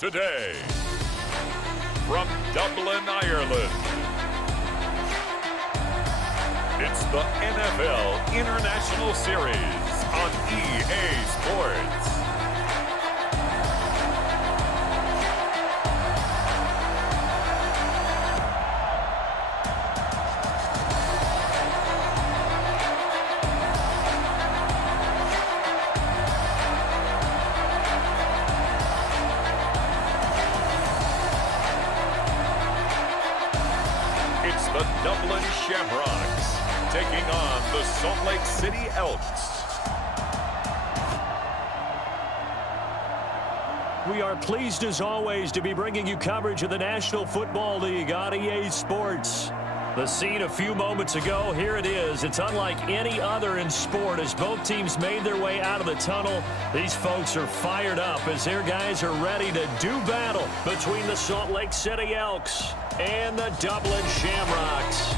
today, from Dublin, Ireland, it's the NFL International Series on EA Sports. It's the Dublin Shamrocks taking on the Salt Lake City Elks. We are pleased as always to be bringing you coverage of the National Football League on EA Sports. The scene a few moments ago, here it is. It's unlike any other in sport as both teams made their way out of the tunnel. These folks are fired up as their guys are ready to do battle between the Salt Lake City Elks and the Dublin Shamrocks.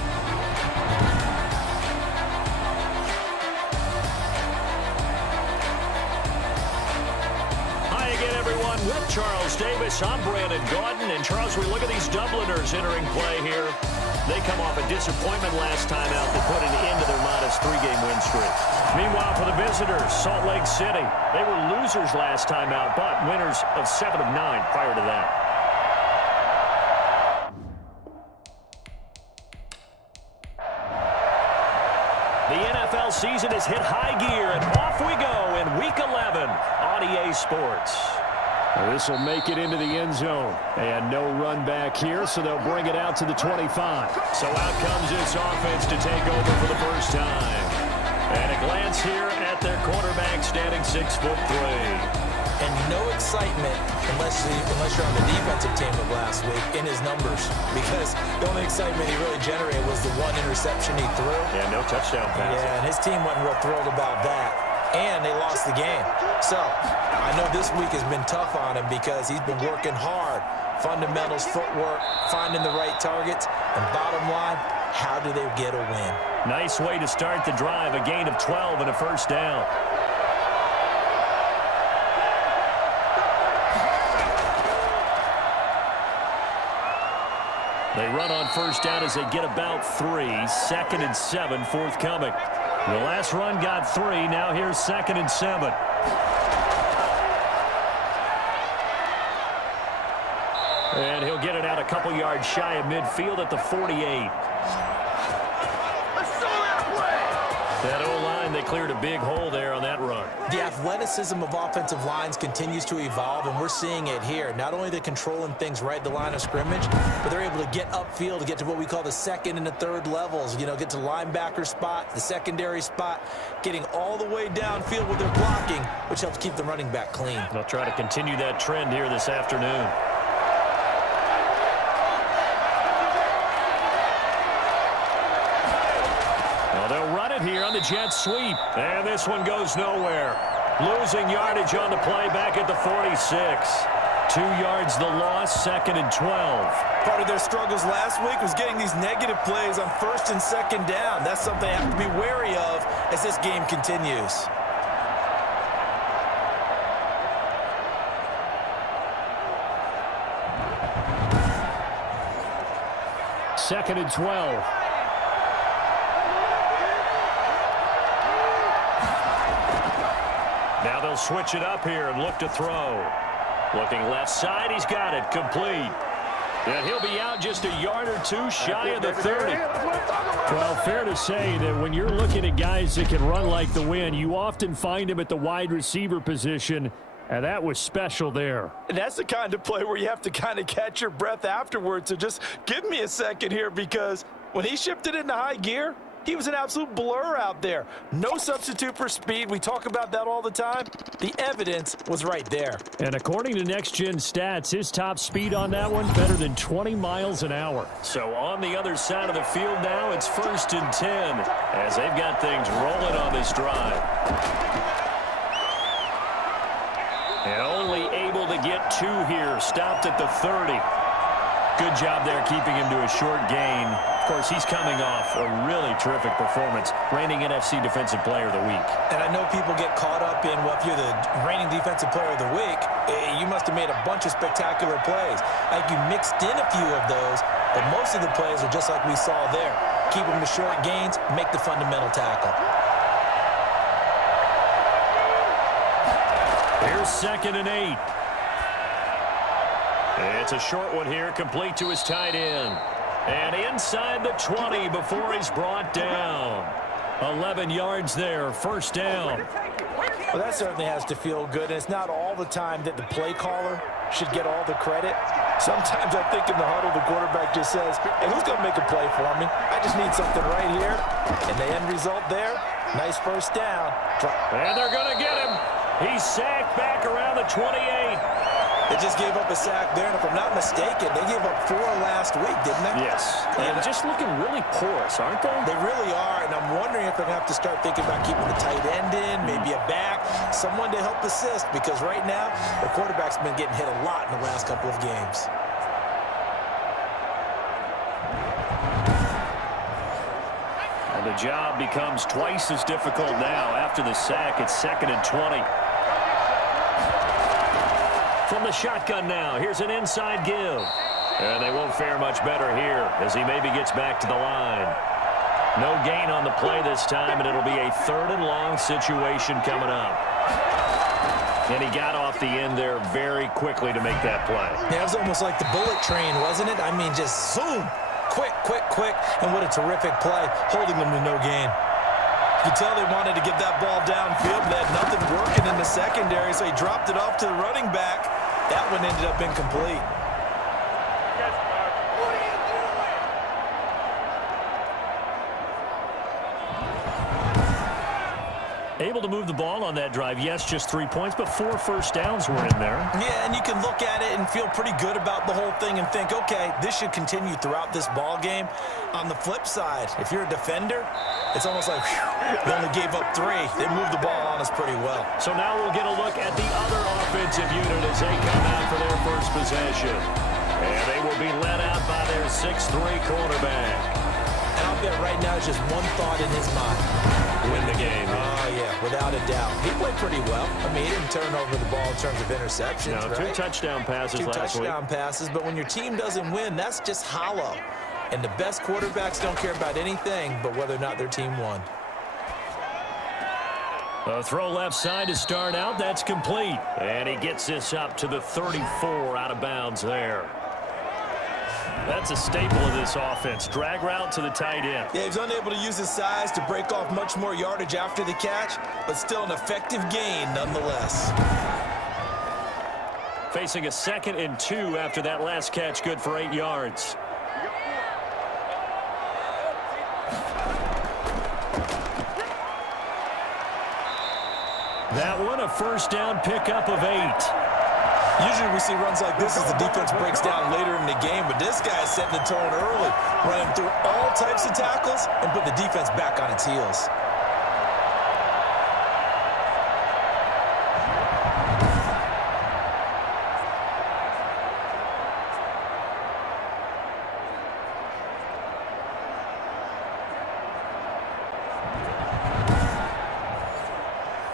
Hi again, everyone. With Charles Davis, I'm Brandon Gordon. And Charles, we look at these Dubliners entering play here. They come off a disappointment last time out that put an end to their modest three-game win streak. Meanwhile, for the visitors, Salt Lake City, they were losers last time out, but winners of 7 of 9 prior to that. The NFL season has hit high gear, and off we go in Week 11 on EA Sports. This will make it into the end zone. And no run back here, so they'll bring it out to the 25. So out comes this offense to take over for the first time. And a glance here at their quarterback standing 6'3". And no excitement unless you're on the defensive team of last week in his numbers. Because the only excitement he really generated was the one interception he threw. Yeah, no touchdown pass. Yeah, and his team wasn't real thrilled about that. And they lost the game. So, I know this week has been tough on him because he's been working hard. Fundamentals, footwork, finding the right targets. And bottom line, how do they get a win? Nice way to start the drive. A gain of 12 and a first down. They run on first down as they get about 3. 2nd and 7 forthcoming. The last run got 3. Now here's 2nd and 7. And he'll get it out a couple yards shy of midfield at the 48. That O-line, they cleared a big hole there on that run. The athleticism of offensive lines continues to evolve, and we're seeing it here. Not only are they controlling things right at the line of scrimmage, but they're able to get upfield to get to what we call the second and the third levels. You know, get to the linebacker spot, the secondary spot, getting all the way downfield with their blocking, which helps keep the running back clean. They'll try to continue that trend here this afternoon. They'll run it here on the jet sweep. And this one goes nowhere. Losing yardage on the play back at the 46. 2 yards the loss, 2nd and 12. Part of their struggles last week was getting these negative plays on 1st and 2nd down. That's something they have to be wary of as this game continues. Second and 12. Now they'll switch it up here and look to throw. Looking left side, he's got it, complete. And he'll be out just a yard or 2 shy of the 30. Well, fair to say that when you're looking at guys that can run like the wind, you often find him at the wide receiver position, and that was special there. And that's the kind of play where you have to kind of catch your breath afterwards. So just give me a second here, because when he shifted into high gear, he was an absolute blur out there. No substitute for speed. We talk about that all the time. The evidence was right there. And according to Next Gen Stats, his top speed on that one, better than 20 miles an hour. So on the other side of the field now, it's 1st and 10 as they've got things rolling on this drive. And only able to get 2 here, stopped at the 30. Good job there keeping him to a short gain. Of course, he's coming off a really terrific performance, reigning NFC Defensive Player of the Week. And I know people get caught up in, well, if you're the reigning Defensive Player of the Week, you must have made a bunch of spectacular plays. Like you mixed in a few of those, but most of the plays are just like we saw there. Keep them to short gains, make the fundamental tackle. Here's 2nd and 8. It's a short one here, complete to his tight end. And inside the 20 before he's brought down. 11 yards there, 1st down. Well, that certainly has to feel good, and it's not all the time that the play caller should get all the credit. Sometimes I think in the huddle, the quarterback just says, hey, who's going to make a play for me? I just need something right here. And the end result there, nice 1st down. And they're going to get him. He's sacked back around the 28. They just gave up a sack there, and if I'm not mistaken, they gave up 4 last week, didn't they? Yes. And just looking really porous, aren't they? They really are, and I'm wondering if they're going to have to start thinking about keeping the tight end in, maybe a back, someone to help assist, because right now, the quarterback's been getting hit a lot in the last couple of games. And the job becomes twice as difficult now. After the sack, it's 2nd and 20. From the shotgun now, here's an inside give. And they won't fare much better here as he maybe gets back to the line. No gain on the play this time, and it'll be a 3rd and long situation coming up. And he got off the end there very quickly to make that play. Yeah, it was almost like the bullet train, wasn't it? I mean, just zoom, quick, quick, quick, and what a terrific play, holding them to no gain. You can tell they wanted to get that ball downfield. They had nothing working in the secondary, so he dropped it off to the running back. That one ended up incomplete. Able to move the ball on that drive. Yes, just 3 points, but 4 first downs were in there. Yeah, and you can look at it and feel pretty good about the whole thing and think, okay, this should continue throughout this ball game. On the flip side, if you're a defender, it's almost like, whew, they only gave up 3. They moved the ball on us pretty well. So now we'll get a look at the other offensive unit as they come out for their first possession. And they will be led out by their 6'3 quarterback. And I'll bet right now it's just one thought in his mind. Win the game. Oh, yeah, without a doubt. He played pretty well. I mean, he didn't turn over the ball in terms of interceptions, No, right? 2 touchdown passes last week. 2 touchdown passes, but when your team doesn't win, that's just hollow. And the best quarterbacks don't care about anything but whether or not their team won. A throw left side to start out. That's complete. And he gets this up to the 34 out of bounds there. That's a staple of this offense. Drag route to the tight end. Yeah, he was unable to use his size to break off much more yardage after the catch, but still an effective gain nonetheless. Facing a 2nd and 2 after that last catch, good for 8 yards. That one, a first down pickup of 8. Usually we see runs like this as the defense breaks down later in the game, but this guy is setting the tone early, running through all types of tackles and put the defense back on its heels.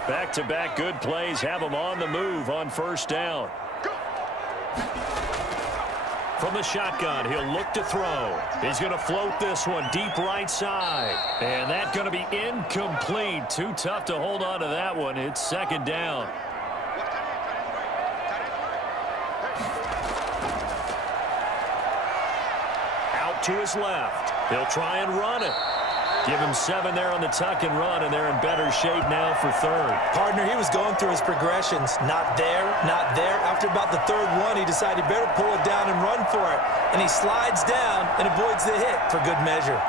Back-to-back good plays have him on the move on first down. From the shotgun, he'll look to throw. He's going to float this one deep right side. And that's going to be incomplete. Too tough to hold on to that one. It's 2nd down. Out to his left. He'll try and run it. Give him 7 there on the tuck and run, and they're in better shape now for 3rd. Partner, he was going through his progressions. Not there, not there. After about the 3rd one, he decided he better pull it down and run for it. And he slides down and avoids the hit for good measure.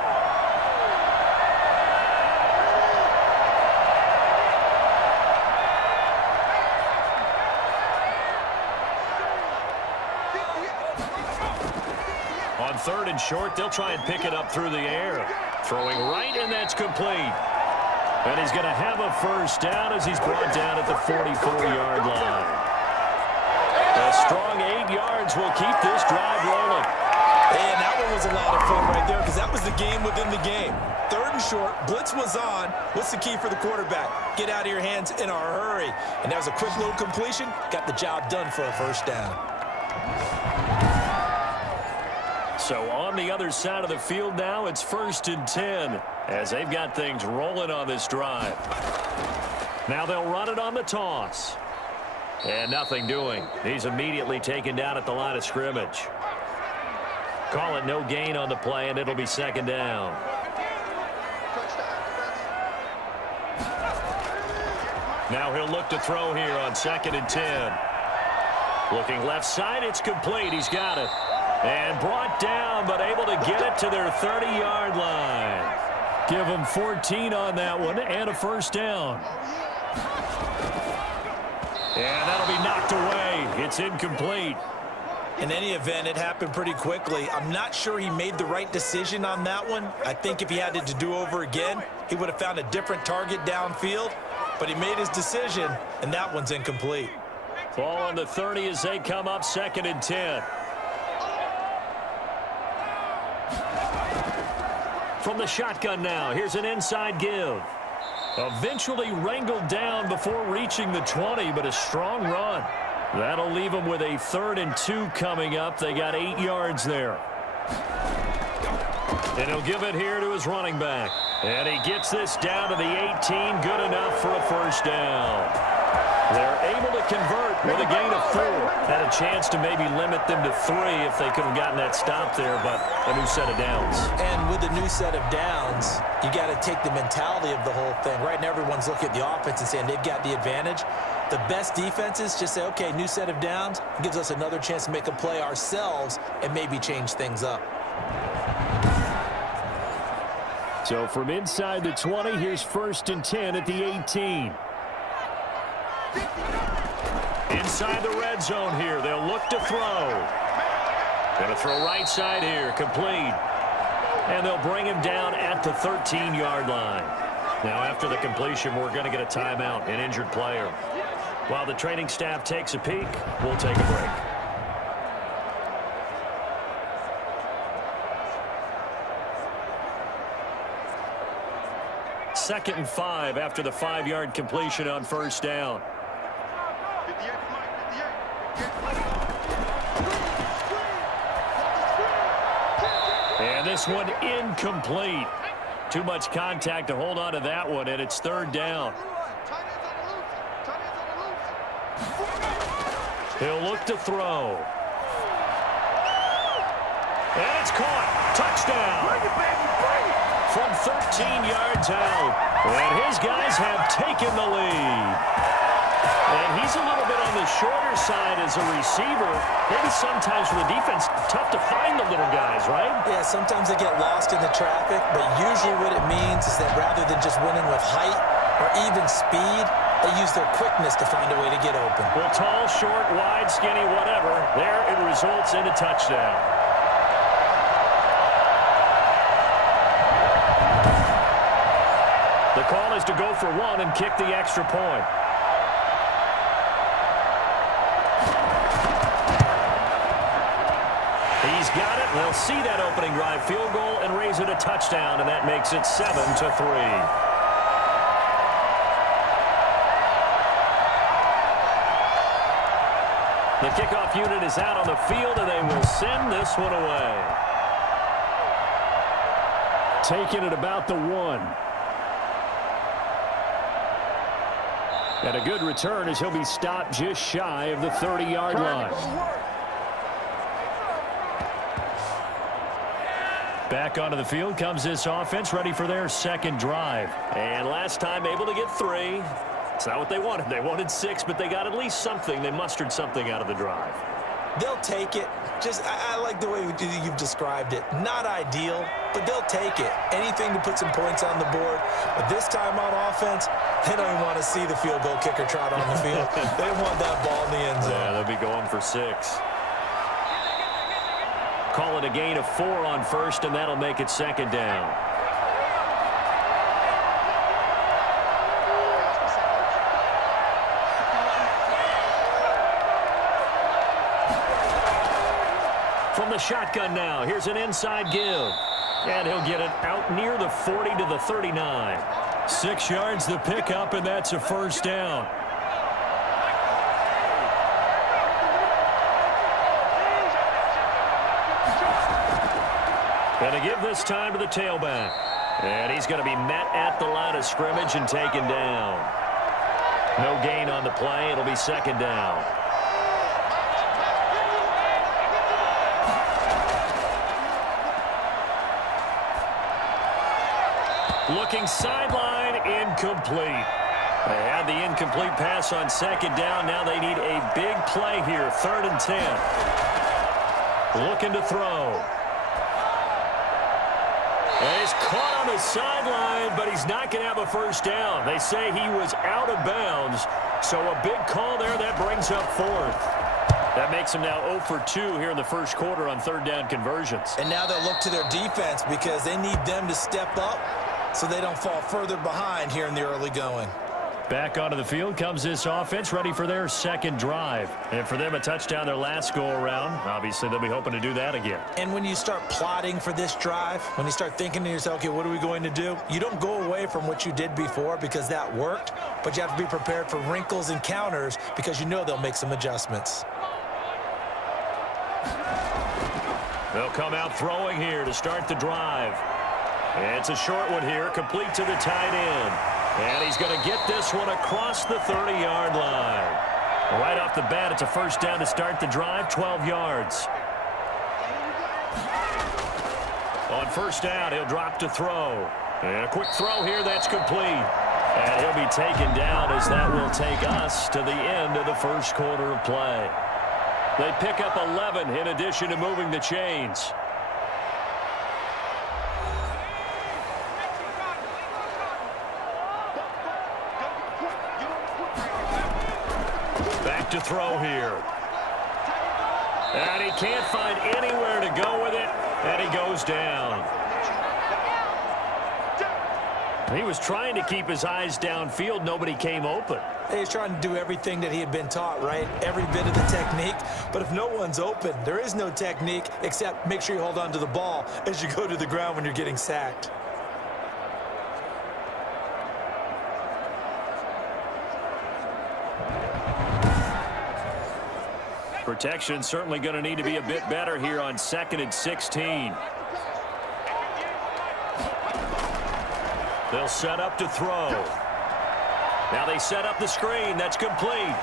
On 3rd and short, they'll try and pick it up through the air. Throwing right, and that's complete. And he's going to have a first down as he's brought down at the 44-yard line. A strong 8 yards will keep this drive rolling. And that one was a lot of fun right there because that was the game within the game. 3rd and short, blitz was on. What's the key for the quarterback? Get out of your hands in a hurry. And that was a quick little completion. Got the job done for a first down. So on the other side of the field now, it's 1st and 10 as they've got things rolling on this drive. Now they'll run it on the toss. And nothing doing. He's immediately taken down at the line of scrimmage. Call it no gain on the play, and it'll be 2nd down. Now he'll look to throw here on 2nd and 10. Looking left side, it's complete. He's got it. And brought down, but able to get it to their 30-yard line. Give them 14 on that one and a first down. And that'll be knocked away. It's incomplete. In any event, it happened pretty quickly. I'm not sure he made the right decision on that one. I think if he had it to do over again, he would have found a different target downfield. But he made his decision, and that one's incomplete. Ball on the 30 as they come up 2nd and 10. From the shotgun now, here's an inside give. Eventually wrangled down before reaching the 20, but a strong run. That'll leave them with a 3rd and 2 coming up. They got 8 yards there. And he'll give it here to his running back. And he gets this down to the 18. Good enough for a first down. They're able to convert with a gain of 4. Had a chance to maybe limit them to 3 if they could have gotten that stop there, but a new set of downs. And with a new set of downs, you got to take the mentality of the whole thing. Right now, everyone's looking at the offense and saying they've got the advantage. The best defenses just say, okay, new set of downs. It gives us another chance to make a play ourselves and maybe change things up. So from inside the 20, here's 1st and 10 at the 18. Inside the red zone here, they'll look to throw. Going to throw right side here, complete. And they'll bring him down at the 13-yard line. Now after the completion, we're going to get a timeout, an injured player. While the training staff takes a peek, we'll take a break. Second and 5 after the 5-yard completion on first down. And this one incomplete. Too much contact to hold on to that one, and it's 3rd down. He'll look to throw. And it's caught. Touchdown. From 13 yards out. And his guys have taken the lead. And he's a little bit on the shorter side as a receiver. Maybe sometimes for the defense, tough to find the little guys, right? Yeah, sometimes they get lost in the traffic, but usually what it means is that rather than just winning with height or even speed, they use their quickness to find a way to get open. Well, tall, short, wide, skinny, whatever. There it results in a touchdown. The call is to go for 1 and kick the extra point. He's got it. They'll see that opening drive field goal and raise it a touchdown, and that makes it 7-3. The kickoff unit is out on the field, and they will send this one away. Taking it about the 1. And a good return as he'll be stopped just shy of the 30-yard line. Back onto the field comes this offense, ready for their 2nd drive. And last time able to get 3. It's not what they wanted. They wanted 6, but they got at least something. They mustered something out of the drive. They'll take it. I like the way you've described it. Not ideal, but they'll take it. Anything to put some points on the board. But this time on offense, they don't even want to see the field goal kicker trot on the field. They want that ball in the end zone. Yeah, they'll be going for 6. Call it a gain of 4 on first, and that'll make it 2nd down. from the shotgun now. Here's an inside give. And he'll get it out near the 40 to the 39. 6 yards the pickup, and that's a first down. And to give this time to the tailback. And he's going to be met at the line of scrimmage and taken down. No gain on the play. It'll be second down. Looking sideline, incomplete. They had the incomplete pass on second down. Now they need a big play here, 3rd and 10. Looking to throw. And he's caught on the sideline, but he's not going to have a first down. They say he was out of bounds, so a big call there that brings up 4th. That makes him now 0 for 2 here in the first quarter on 3rd down conversions. And now they'll look to their defense because they need them to step up so they don't fall further behind here in the early going. Back onto the field comes this offense, ready for their second drive. And for them, a touchdown their last go-around. Obviously, they'll be hoping to do that again. And when you start plotting for this drive, when you start thinking to yourself, okay, what are we going to do? You don't go away from what you did before because that worked, but you have to be prepared for wrinkles and counters because you know they'll make some adjustments. They'll come out throwing here to start the drive. It's a short one here, complete to the tight end. And he's going to get this one across the 30-yard line. Right off the bat, it's a first down to start the drive, 12 yards. On first down, he'll drop to throw. And a quick throw here, that's complete. And he'll be taken down as that will take us to the end of the first quarter of play. They pick up 11 in addition to moving the chains. Back to throw here. And he can't find anywhere to go with it, and he goes down. He was trying to keep his eyes downfield. Nobody came open. He was trying to do everything that he had been taught, right? Every bit of the technique. But if no one's open, there is no technique except make sure you hold on to the ball as you go to the ground when you're getting sacked. Protection certainly going to need to be a bit better here on 2nd and 16. They'll set up to throw. Now they set up the screen. That's complete.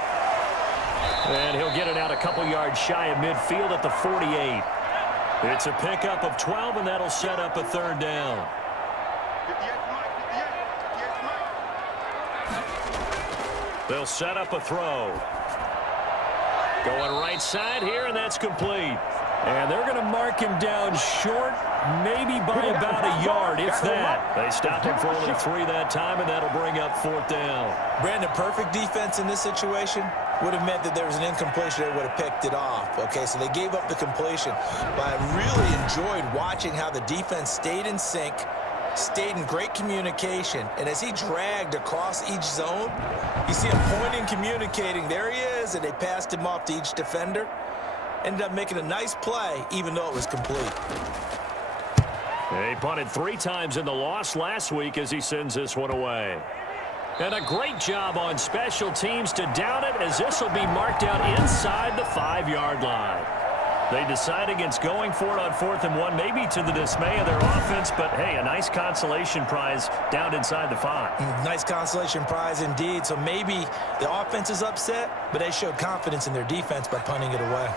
And he'll get it out a couple yards shy of midfield at the 48. It's a pickup of 12, and that'll set up a 3rd down. They'll set up a throw. Going right side here, and that's complete. And they're going to mark him down short, maybe by about a yard, if that. They stop him for only 3 that time, and that'll bring up 4th down. Brandon, perfect defense in this situation would have meant that there was an incompletion. They would have picked it off. Okay, so they gave up the completion. But I really enjoyed watching how the defense stayed in sync, stayed in great communication, and as he dragged across each zone, you see him pointing, communicating. There he is, and they passed him off to each defender. Ended up making a nice play, even though it was complete. He punted 3 times in the loss last week as he sends this one away. And a great job on special teams to down it, as this will be marked out inside the 5-yard line. They decide against going for it on 4th and 1, maybe to the dismay of their offense, but hey, a nice consolation prize down inside the 5. Nice consolation prize indeed. So maybe the offense is upset, but they showed confidence in their defense by punting it away.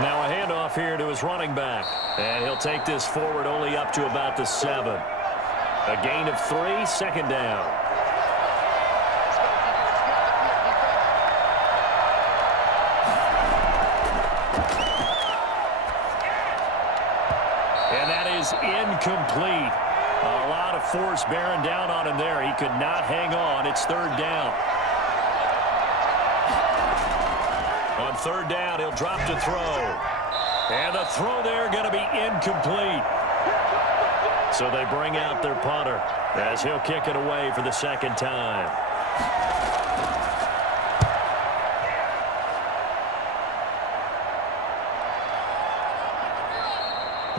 Now a handoff here to his running back, and he'll take this forward only up to about the 7. A gain of 3, 2nd down. And that is incomplete. A lot of force bearing down on him there. He could not hang on. It's 3rd down. On 3rd down, he'll drop to throw. And the throw there going to be incomplete. So they bring out their punter as he'll kick it away for the 2nd time.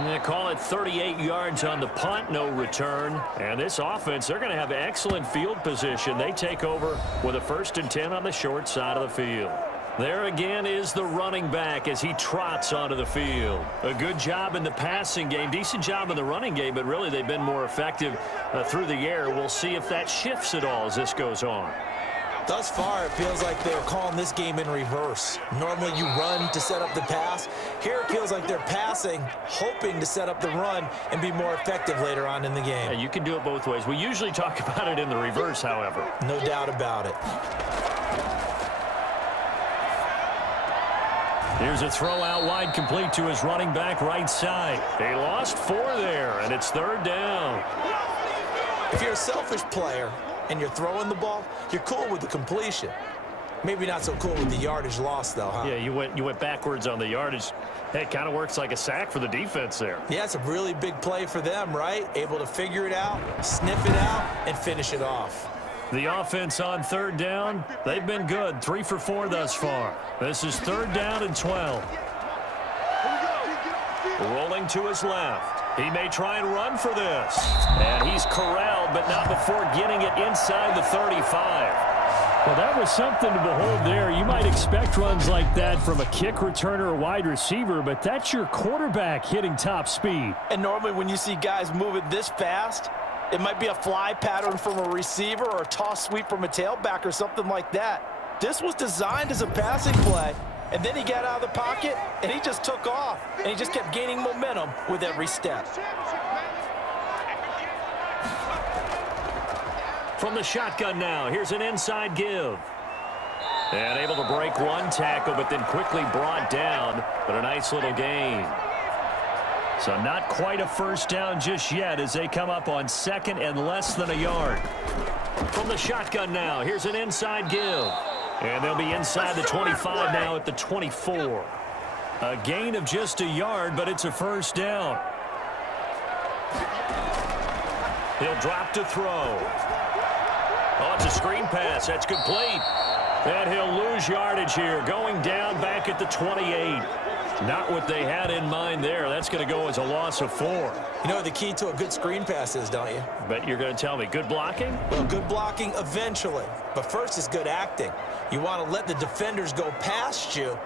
They call it 38 yards on the punt, no return. And this offense, they're going to have excellent field position. They take over with a 1st and 10 on the short side of the field. There again is the running back as he trots onto the field. A good job in the passing game, decent job in the running game, but really they've been more effective through the air. We'll see if that shifts at all as this goes on. Thus far, it feels like they're calling this game in reverse. Normally you run to set up the pass. Here it feels like they're passing, hoping to set up the run and be more effective later on in the game. And you can do it both ways. We usually talk about it in the reverse, however. No doubt about it. Here's a throw out wide, complete to his running back right side. They lost 4 there, and it's 3rd down. If you're a selfish player and you're throwing the ball, you're cool with the completion. Maybe not so cool with the yardage loss, though, huh? Yeah, you went backwards on the yardage. Hey, it kind of works like a sack for the defense there. Yeah, it's a really big play for them, right? Able to figure it out, sniff it out, and finish it off. The offense on 3rd down, they've been good. 3 for 4 thus far. This is 3rd down and 12. Rolling to his left. He may try and run for this. And he's corralled, but not before getting it inside the 35. Well, that was something to behold there. You might expect runs like that from a kick returner or wide receiver, but that's your quarterback hitting top speed. And normally when you see guys moving this fast, it might be a fly pattern from a receiver or a toss sweep from a tailback or something like that. This was designed as a passing play, and then he got out of the pocket, and he just took off, and he just kept gaining momentum with every step. From the shotgun now, here's an inside give. And able to break one tackle, but then quickly brought down, but a nice little gain. So not quite a 1st down just yet as they come up on 2nd and less than a yard. From the shotgun now, here's an inside give. And they'll be inside the 25 now at the 24. A gain of just a yard, but it's a 1st down. He'll drop to throw. Oh, it's a screen pass. That's complete. And he'll lose yardage here, going down back at the 28. Not what they had in mind there. That's going to go as a loss of 4. You know what the key to a good screen pass is, don't you? But you're going to tell me, good blocking? Well, good blocking eventually. But first is good acting. You want to let the defenders go past you,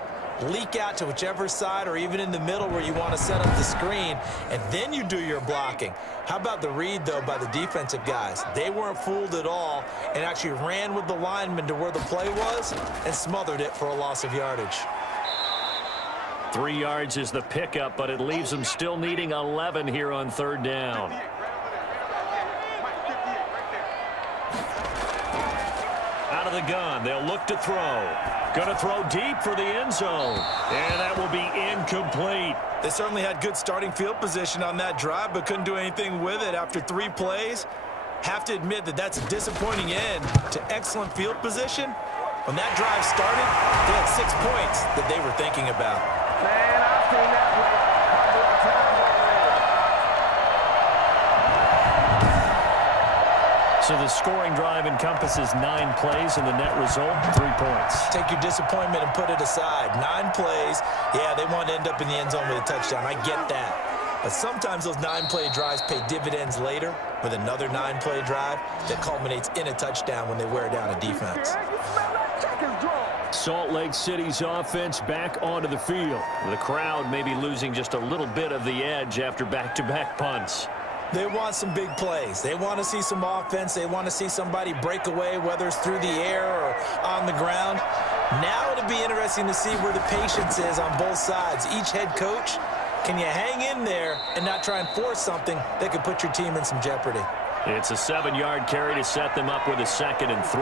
leak out to whichever side or even in the middle where you want to set up the screen, and then you do your blocking. How about the read, though, by the defensive guys? They weren't fooled at all and actually ran with the lineman to where the play was and smothered it for a loss of yardage. 3 yards is the pickup, but it leaves them still needing 11 here on 3rd down. Out of the gun, they'll look to throw. Going to throw deep for the end zone. And that will be incomplete. They certainly had good starting field position on that drive, but couldn't do anything with it after 3 plays. Have to admit that that's a disappointing end to excellent field position. When that drive started, they had 6 points that they were thinking about. Man, I've seen that play a couple of times already. So the scoring drive encompasses 9 plays, and the net result, 3 points. Take your disappointment and put it aside. 9 plays. Yeah, they want to end up in the end zone with a touchdown. I get that. But sometimes those 9-play drives pay dividends later with another 9-play drive that culminates in a touchdown when they wear down a defense. Salt Lake City's offense back onto the field. The crowd may be losing just a little bit of the edge after back-to-back punts. They want some big plays. They want to see some offense. They want to see somebody break away, whether it's through the air or on the ground. Now it'll be interesting to see where the patience is on both sides. Each head coach, can you hang in there and not try and force something that could put your team in some jeopardy? It's a 7-yard carry to set them up with a 2nd and 3.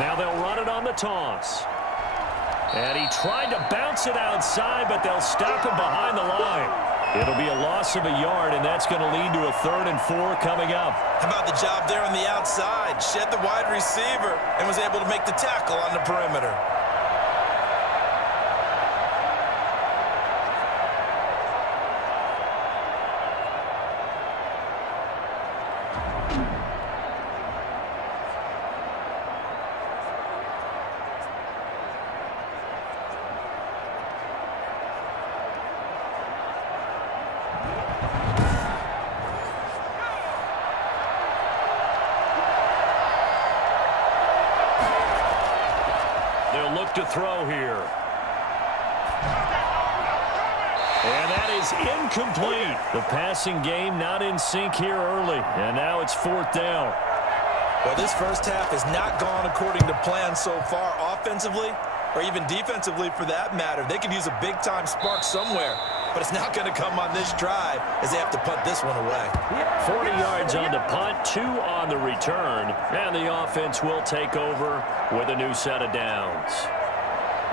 Now they'll run it on the toss. And he tried to bounce it outside, but they'll stop him behind the line. It'll be a loss of a yard, and that's going to lead to a 3rd and 4 coming up. How about the job there on the outside? Shed the wide receiver and was able to make the tackle on the perimeter. throw here. And that is incomplete. The passing game not in sync here early. And now it's 4th down. Well, this first half has not gone according to plan so far offensively or even defensively for that matter. They could use a big-time spark somewhere, but it's not going to come on this drive as they have to punt this one away. 40 yards on the punt, 2 on the return, and the offense will take over with a new set of downs.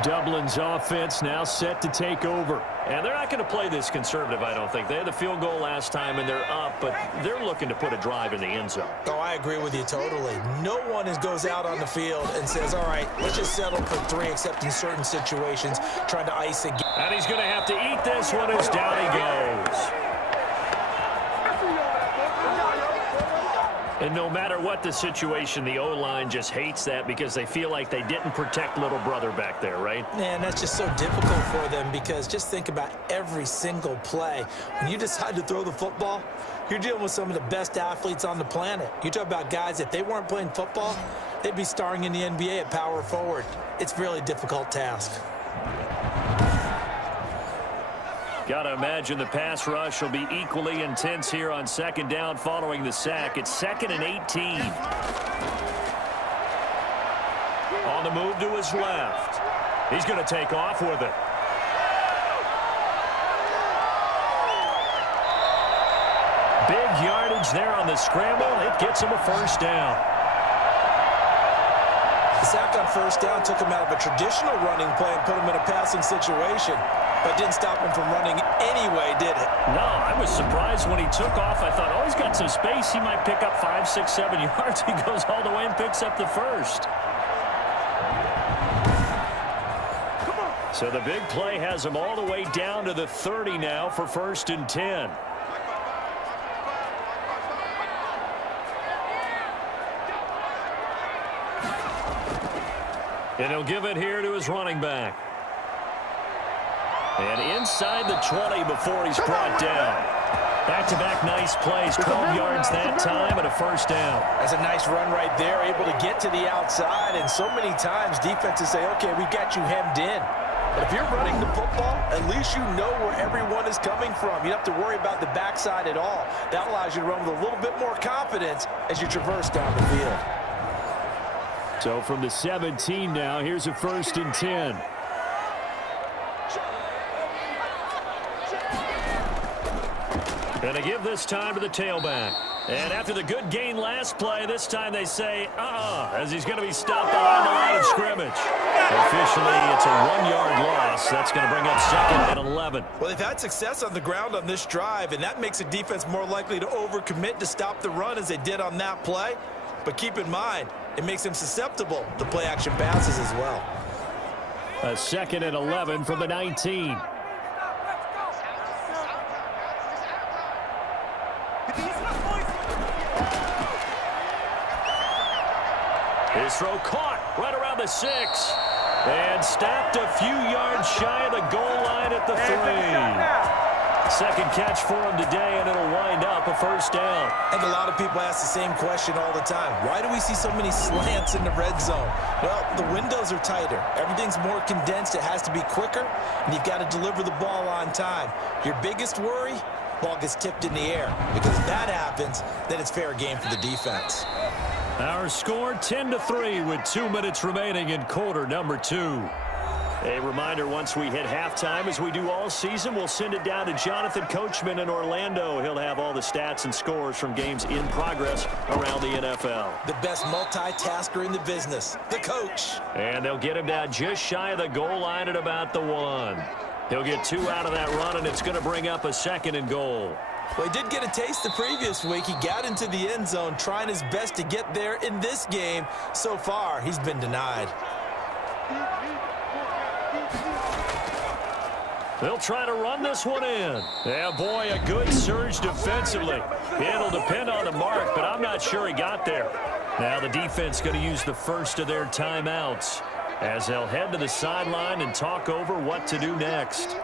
Dublin's offense now set to take over. And they're not going to play this conservative, I don't think. They had the field goal last time, and they're up, but they're looking to put a drive in the end zone. Oh, I agree with you totally. No one goes out on the field and says, all right, let's just settle for 3, except in certain situations, trying to ice a game. And he's going to have to eat this one as down he goes. And no matter what the situation, the O-line just hates that because they feel like they didn't protect little brother back there, right? Man, that's just so difficult for them because just think about every single play. When you decide to throw the football, you're dealing with some of the best athletes on the planet. You talk about guys, if they weren't playing football, they'd be starring in the NBA at power forward. It's a really difficult task. Got to imagine the pass rush will be equally intense here on 2nd down following the sack. It's 2nd and 18. On the move to his left. He's going to take off with it. Big yardage there on the scramble. It gets him a 1st down. The sack on 1st down took him out of a traditional running play and put him in a passing situation. But didn't stop him from running anyway, did it? No, I was surprised when he took off. I thought, oh, he's got some space. He might pick up 5, 6, 7 yards. He goes all the way and picks up the 1st. So the big play has him all the way down to the 30 now for 1st and 10. And he'll give it here to his running back. And inside the 20 before he's brought down. Back-to-back nice plays, 12 yards that time and a 1st down. That's a nice run right there, able to get to the outside. And so many times defenses say, okay, we got you hemmed in. But if you're running the football, at least you know where everyone is coming from. You don't have to worry about the backside at all. That allows you to run with a little bit more confidence as you traverse down the field. So from the 17 now, here's a 1st and 10. Going to give this time to the tailback. And after the good gain last play, this time they say, as he's going to be stopped behind the line of scrimmage. Officially, it's a 1-yard loss. That's going to bring up 2nd and 11. Well, they've had success on the ground on this drive, and that makes a defense more likely to overcommit to stop the run as they did on that play. But keep in mind, it makes them susceptible to play-action passes as well. A 2nd and 11 from the 19. His throw caught right around the 6 and stopped a few yards shy of the goal line at the 3. Second catch for him today, and it'll wind up a 1st down. I think a lot of people ask the same question all the time. Why do we see so many slants in the red zone? Well, the windows are tighter. Everything's more condensed. It has to be quicker, and you've got to deliver the ball on time. Your biggest worry? Ball gets tipped in the air. Because if that happens, then it's fair game for the defense. Our score 10-3 with 2 minutes remaining in quarter number 2. A reminder, once we hit halftime, as we do all season, we'll send it down to Jonathan Coachman in Orlando. He'll have all the stats and scores from games in progress around the NFL. The best multitasker in the business, the coach. And they'll get him down just shy of the goal line at about the 1. He'll get 2 out of that run, and it's going to bring up a 2nd and goal. Well, he did get a taste the previous week. He got into the end zone, trying his best to get there in this game. So far, he's been denied. They'll try to run this one in. Yeah, boy, a good surge defensively. It'll depend on the mark, but I'm not sure he got there. Now the defense going to use the first of their timeouts as they'll head to the sideline and talk over what to do next.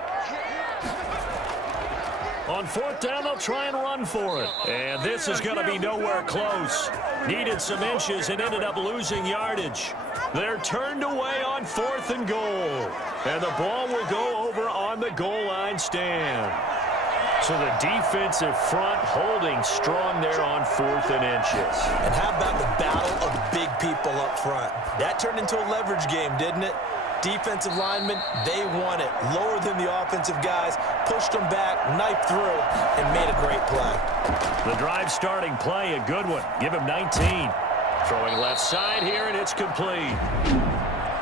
On fourth down, they'll try and run for it. And this is going to be nowhere close. Needed some inches and ended up losing yardage. They're turned away on 4th and goal. And the ball will go over on the goal line stand. So the defensive front holding strong there on 4th and inches. And how about the battle of big people up front? That turned into a leverage game, didn't it? Defensive linemen, they won it. Lower than the offensive guys, pushed them back, knifed through, and made a great play. The drive starting play, a good one. Give him 19. Throwing left side here, and it's complete.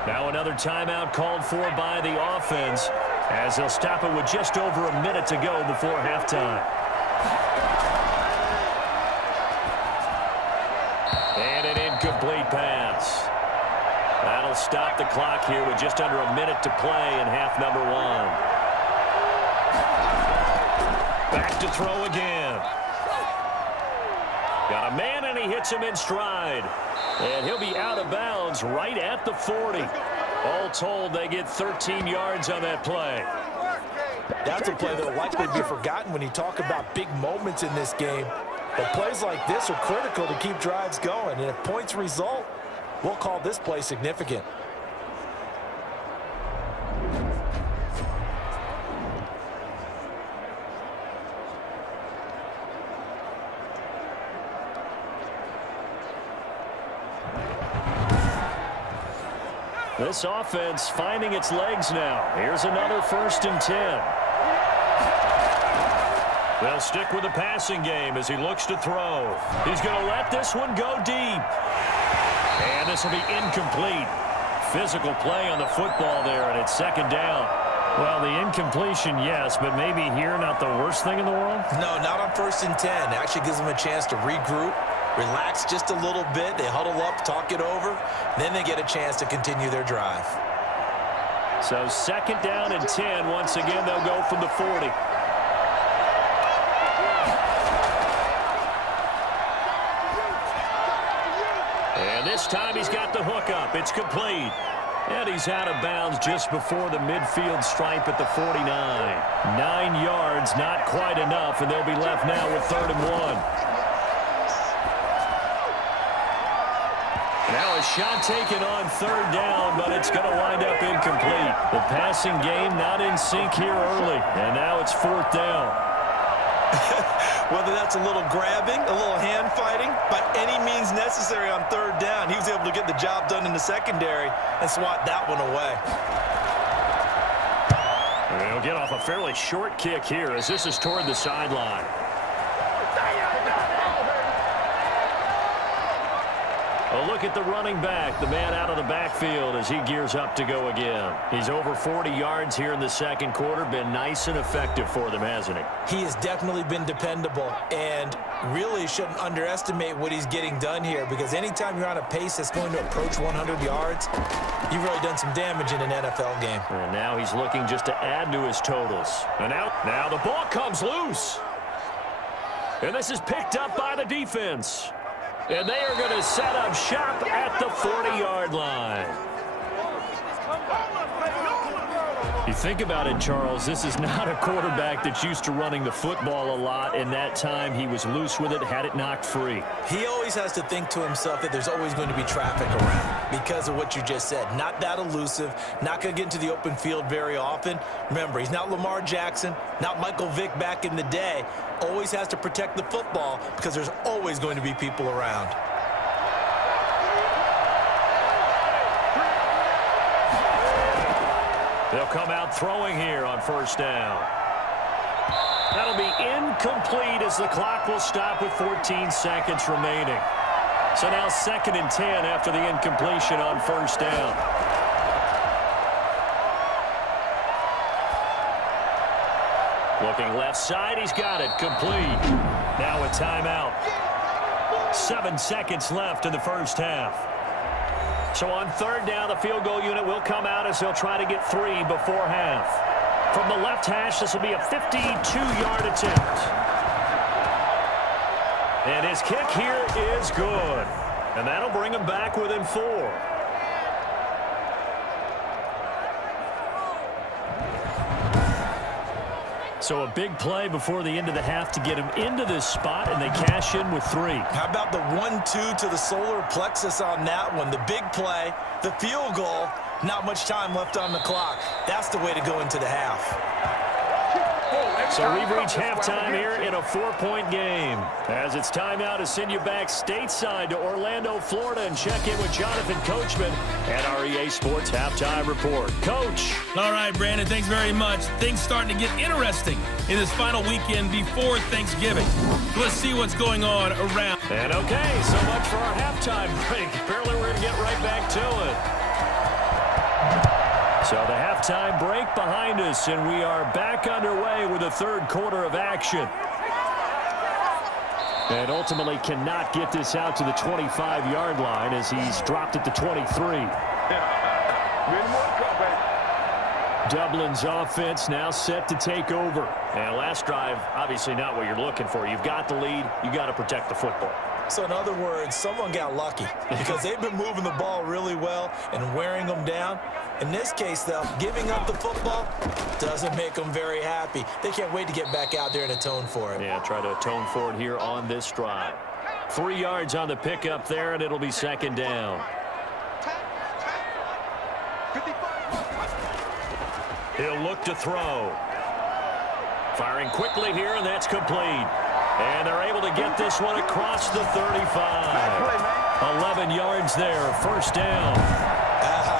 Now another timeout called for by the offense as they'll stop it with just over a minute to go before halftime. And an incomplete pass. That'll stop the clock here with just under a minute to play in half number 1. Back to throw again. Got a man, and he hits him in stride. And he'll be out of bounds right at the 40. All told, they get 13 yards on that play. That's a play that will likely be forgotten when you talk about big moments in this game. But plays like this are critical to keep drives going. And if points result, we'll call this play significant. This offense finding its legs now. Here's another 1st and 10. They'll stick with the passing game as he looks to throw. He's going to let this one go deep. And this will be incomplete. Physical play on the football there, and it's 2nd down. Well, the incompletion, yes, but maybe here not the worst thing in the world? No, not on 1st and 10. It actually gives them a chance to regroup, relax just a little bit. They huddle up, talk it over. Then they get a chance to continue their drive. So 2nd down and 10. Once again, they'll go from the 40. And this time he's got the hook up. It's complete. And he's out of bounds just before the midfield stripe at the 49. 9 yards, not quite enough, and they'll be left now with 3rd and 1. Now a shot taken on 3rd down, but it's going to wind up incomplete. The passing game not in sync here early, and now it's 4th down. Whether that's a little grabbing, a little hand fighting, by any means necessary on 3rd down, he was able to get the job done in the secondary and swat that one away. He'll get off a fairly short kick here as this is toward the sideline. A look at the running back, the man out of the backfield as he gears up to go again. He's over 40 yards here in the 2nd quarter. Been nice and effective for them, hasn't he? He has definitely been dependable and really shouldn't underestimate what he's getting done here, because anytime you're on a pace that's going to approach 100 yards, you've really done some damage in an NFL game. And now he's looking just to add to his totals. And now the ball comes loose. And this is picked up by the defense. And they are going to set up shop at the 40-yard line. You think about it, Charles, this is not a quarterback that's used to running the football a lot, and that time he was loose with it, had it knocked free. He always has to think to himself that there's always going to be traffic around because of what you just said. Not that elusive, not going to get into the open field very often. Remember, he's not Lamar Jackson, not Michael Vick back in the day. Always has to protect the football because there's always going to be people around. They'll come out throwing here on 1st down. That'll be incomplete as the clock will stop with 14 seconds remaining. So now 2nd and 10 after the incompletion on 1st down. Looking left side, he's got it, complete. Now a timeout. 7 seconds left in the 1st half. So on 3rd down, the field goal unit will come out as they'll try to get 3 before half. From the left hash, this will be a 52-yard attempt. And his kick here is good. And that'll bring him back within 4. So a big play before the end of the half to get him into this spot, and they cash in with 3. How about the 1-2 to the solar plexus on that one? The big play, the field goal, not much time left on the clock. That's the way to go into the half. So we've reached halftime here in a 4-point game. As it's time now to send you back stateside to Orlando, Florida, and check in with Jonathan Coachman at our EA Sports Halftime Report. Coach. All right, Brandon, thanks very much. Things starting to get interesting in this final weekend before Thanksgiving. Let's see what's going on around. And okay, so much for our halftime break. Apparently we're going to get right back to it. So the halftime break behind us, and we are back underway with the third quarter of action. And ultimately cannot get this out to the 25-yard line as he's dropped at the 23. Dublin's offense now set to take over. And last drive, obviously not what you're looking for. You've got the lead. You got to protect the football. So in other words, someone got lucky because they've been moving the ball really well and wearing them down. In this case, though, giving up the football doesn't make them very happy. They can't wait to get back out there and atone for it. Yeah, try to atone for it here on this drive. 3 yards on the pickup there, and it'll be second down. He'll look to throw. Firing quickly here, and that's complete. And they're able to get this one across the 35. 11 yards there, first down.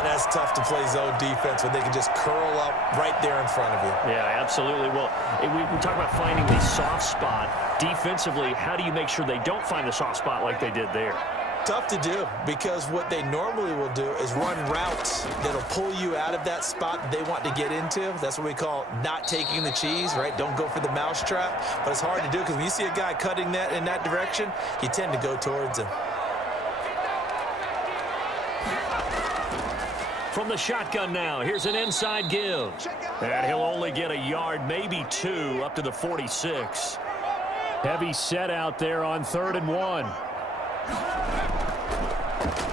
That's tough to play zone defense when they can just curl up right there in front of you. Yeah, absolutely. Well, we talk about finding the soft spot. Defensively, how do you make sure they don't find a soft spot like they did there? Tough to do because what they normally will do is run routes that'll pull you out of that spot they want to get into. That's what we call not taking the cheese, right? Don't go for the mousetrap. But it's hard to do because when you see a guy cutting that in that direction, you tend to go towards him. From the shotgun now, here's an inside give. And he'll only get a yard, maybe 2, up to the 46. Heavy set out there on 3rd and 1.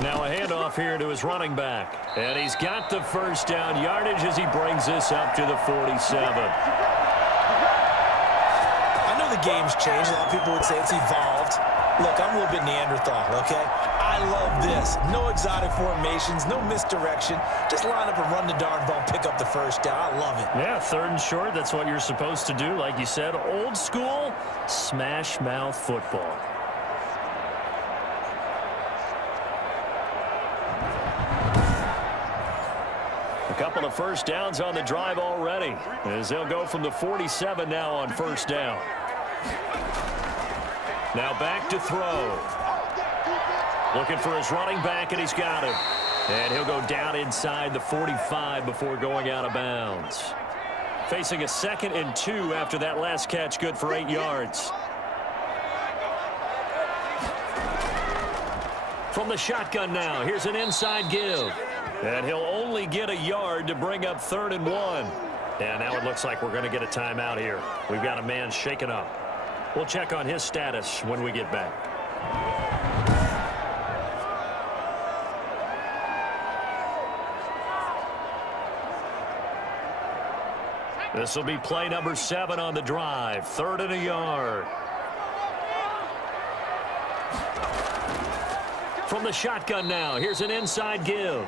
Now a handoff here to his running back. And he's got the first down yardage as he brings this up to the 47. I know the game's changed. A lot of people would say it's evolved. Look, I'm a little bit Neanderthal, okay? I love this. No exotic formations, no misdirection. Just line up and run the darn ball, pick up the first down. I love it. Yeah, 3rd and short, that's what you're supposed to do. Like you said, old school, smash mouth football. A couple of first downs on the drive already, as they'll go from the 47 now on first down. Now back to throw. Looking for his running back, and he's got him. And he'll go down inside the 45 before going out of bounds. Facing a 2nd and 2 after that last catch, good for 8 yards. From the shotgun now, here's an inside give. And he'll only get a yard to bring up 3rd and 1. And now it looks like we're going to get a timeout here. We've got a man shaken up. We'll check on his status when we get back. This will be play number 7 on the drive. 3rd and a yard. From the shotgun now, here's an inside give.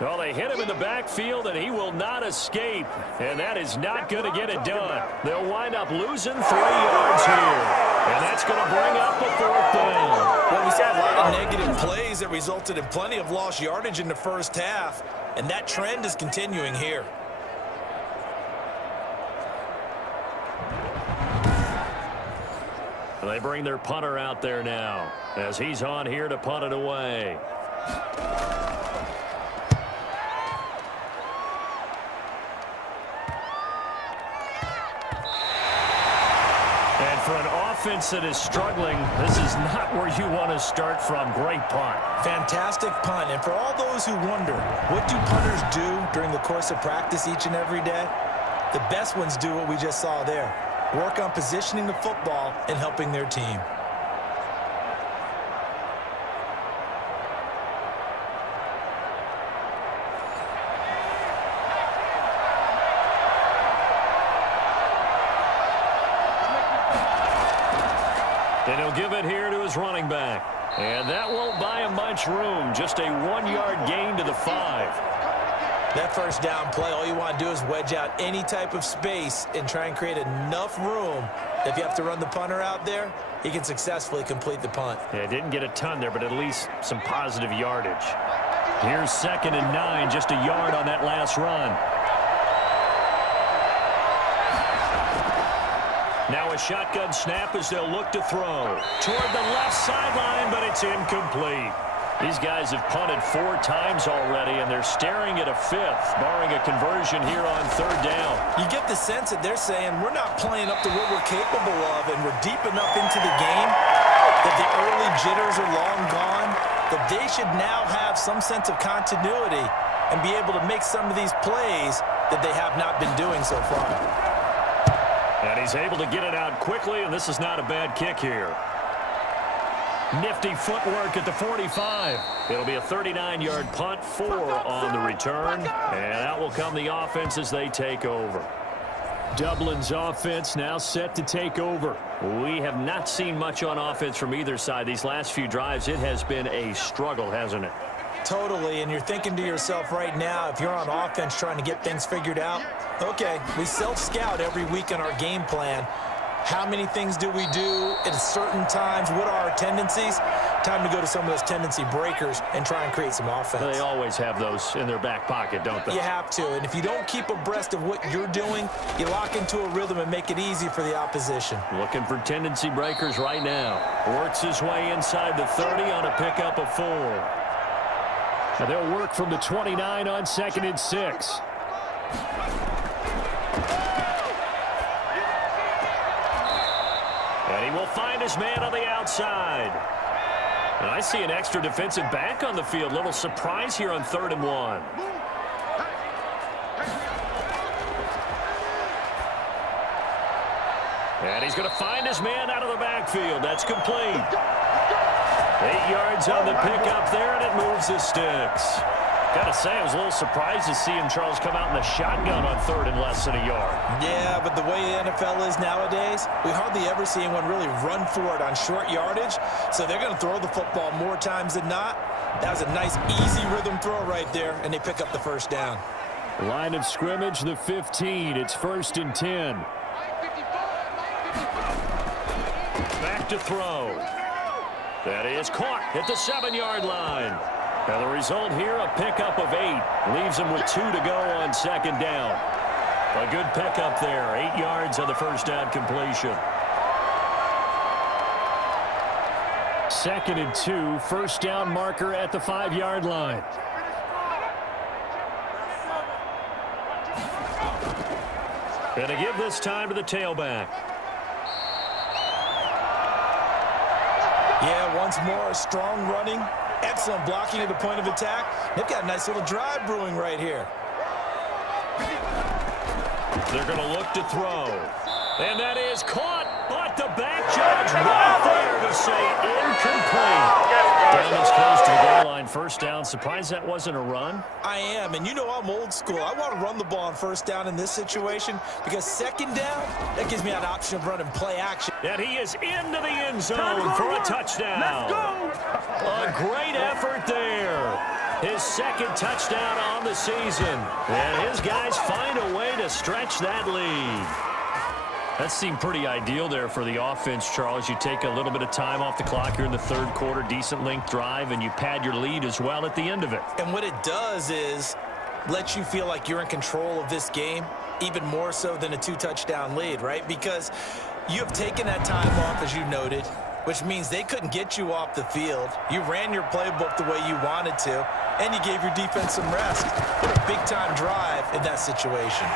Well, they hit him in the backfield, and he will not escape. And that is not going to get it done. They'll wind up losing 3 yards here. And that's going to bring up a 4th down. Well, we saw a lot of negative plays that resulted in plenty of lost yardage in the first half. And that trend is continuing here. They bring their punter out there now as he's on here to punt it away. And for an offense that is struggling, this is not where you want to start from. Great punt. Fantastic punt. And for all those who wonder, what do punters do during the course of practice each and every day? The best ones do what we just saw there. Work on positioning the football and helping their team. And he'll give it here to his running back. And that won't buy him much room. Just a 1-yard gain to the 5. That first down play, all you want to do is wedge out any type of space and try and create enough room that if you have to run the punter out there, he can successfully complete the punt. Yeah, didn't get a ton there, but at least some positive yardage. Here's 2nd and 9, just a yard on that last run. Now a shotgun snap as they'll look to throw. Toward the left sideline, but it's incomplete. These guys have punted 4 times already, and they're staring at a 5th, barring a conversion here on 3rd down. You get the sense that they're saying we're not playing up to what we're capable of, and we're deep enough into the game that the early jitters are long gone, that they should now have some sense of continuity and be able to make some of these plays that they have not been doing so far. And he's able to get it out quickly, and this is not a bad kick here. Nifty footwork at the 45. It'll be a 39-yard punt, 4 on the return. And out will come the offense as they take over. Dublin's offense now set to take over. We have not seen much on offense from either side. These last few drives, it has been a struggle, hasn't it? Totally, and you're thinking to yourself right now, if you're on offense trying to get things figured out, okay, we self-scout every week in our game plan. How many things do we do at certain times? What are our tendencies? Time to go to some of those tendency breakers and try and create some offense. They always have those in their back pocket, don't they? You have to, and if you don't keep abreast of what you're doing, you lock into a rhythm and make it easy for the opposition. Looking for tendency breakers right now. Works his way inside the 30 on a pickup of 4. Now they'll work from the 29 on 2nd and 6. And he will find his man on the outside. And I see an extra defensive back on the field. Little surprise here on 3rd and 1. And he's going to find his man out of the backfield. That's complete. 8 yards on the pickup there, and it moves the sticks. Got to say, I was a little surprised to see him, Charles, come out in the shotgun on 3rd and less than a yard. Yeah, but the way the NFL is nowadays, we hardly ever see anyone really run for it on short yardage, so they're going to throw the football more times than not. That was a nice, easy rhythm throw right there, and they pick up the first down. Line of scrimmage, the 15. It's 1st and 10. Back to throw. That is caught at the 7-yard line. And the result here, a pickup of 8. Leaves him with 2 to go on 2nd down. A good pickup there. 8 yards on the first down completion. 2nd and 2. First down marker at the 5-yard line. And to give this time to the tailback. Yeah, once more, strong running. Excellent blocking at the point of attack. They've got a nice little drive brewing right here. They're going to look to throw. And that is caught, but the back judge right there to say incomplete. Down as close to the goal line. First down. Surprised that wasn't a run? I am, and you know I'm old school. I want to run the ball on first down in this situation because 2nd down, that gives me an option of running play action. And he is into the end zone for a touchdown. A great effort there. His 2nd touchdown on the season. And his guys find a way to stretch that lead. That seemed pretty ideal there for the offense, Charles. You take a little bit of time off the clock here in the 3rd quarter, decent length drive, and you pad your lead as well at the end of it. And what it does is let you feel like you're in control of this game, even more so than a 2-touchdown lead, right? Because you have taken that time off, as you noted, which means they couldn't get you off the field. You ran your playbook the way you wanted to, and you gave your defense some rest. What a big-time drive in that situation.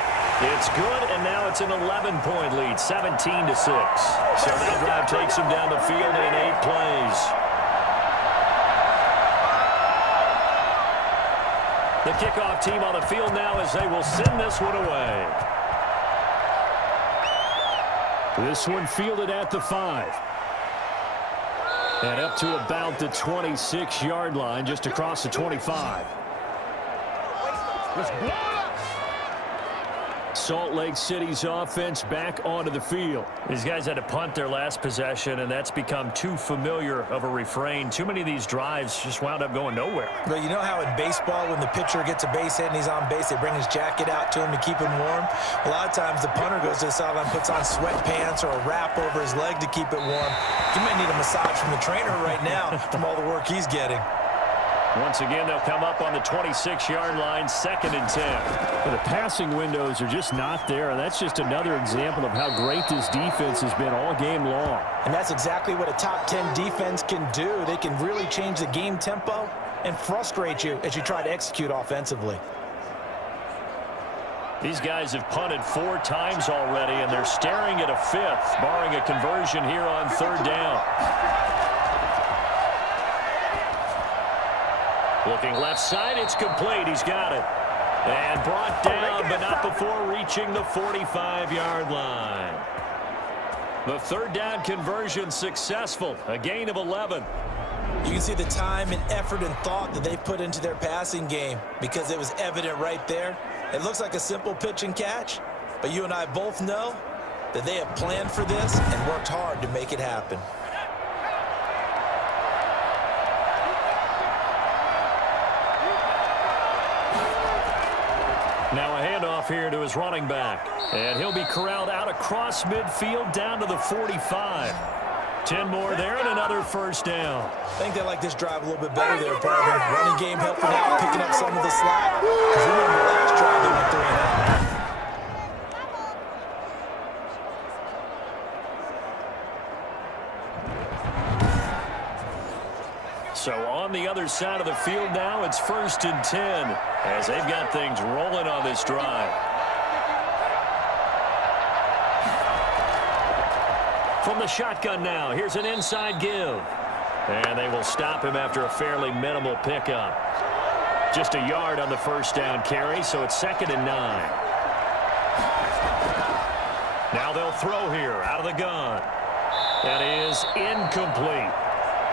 It's good, and now it's an 11-point lead, 17-6. So that drive takes him down the field in 8 plays. The kickoff team on the field now as they will send this one away. This one fielded at the 5. And up to about the 26-yard line, just across the 25. Salt Lake City's offense back onto the field. These guys had to punt their last possession, and that's become too familiar of a refrain. Too many of these drives just wound up going nowhere. But you know how in baseball, when the pitcher gets a base hit and he's on base, they bring his jacket out to him to keep him warm? A lot of times the punter goes to the sideline, puts on sweatpants or a wrap over his leg to keep it warm. He might need a massage from the trainer right now from all the work he's getting. Once again, they'll come up on the 26-yard line, 2nd and 10. Well, the passing windows are just not there, and that's just another example of how great this defense has been all game long. And that's exactly what a top 10 defense can do. They can really change the game tempo and frustrate you as you try to execute offensively. These guys have punted 4 times already, and they're staring at a 5th, barring a conversion here on 3rd down. Looking left side, it's complete. He's got it. And brought down, but not before reaching the 45-yard line. The 3rd down conversion successful, a gain of 11. You can see the time and effort and thought that they put into their passing game because it was evident right there. It looks like a simple pitch and catch, but you and I both know that they have planned for this and worked hard to make it happen. Now a handoff here to his running back. And he'll be corralled out across midfield down to the 45. 10 more there and another 1st down. I think they like this drive a little bit better there, partner. Running game helping out, picking up some of the slack. Because remember the last drive they went 3 and out. So on the other side of the field now, it's 1st and 10 as they've got things rolling on this drive. From the shotgun now, here's an inside give. And they will stop him after a fairly minimal pickup. Just a yard on the 1st down carry, so it's 2nd and 9. Now they'll throw here out of the gun. That is incomplete.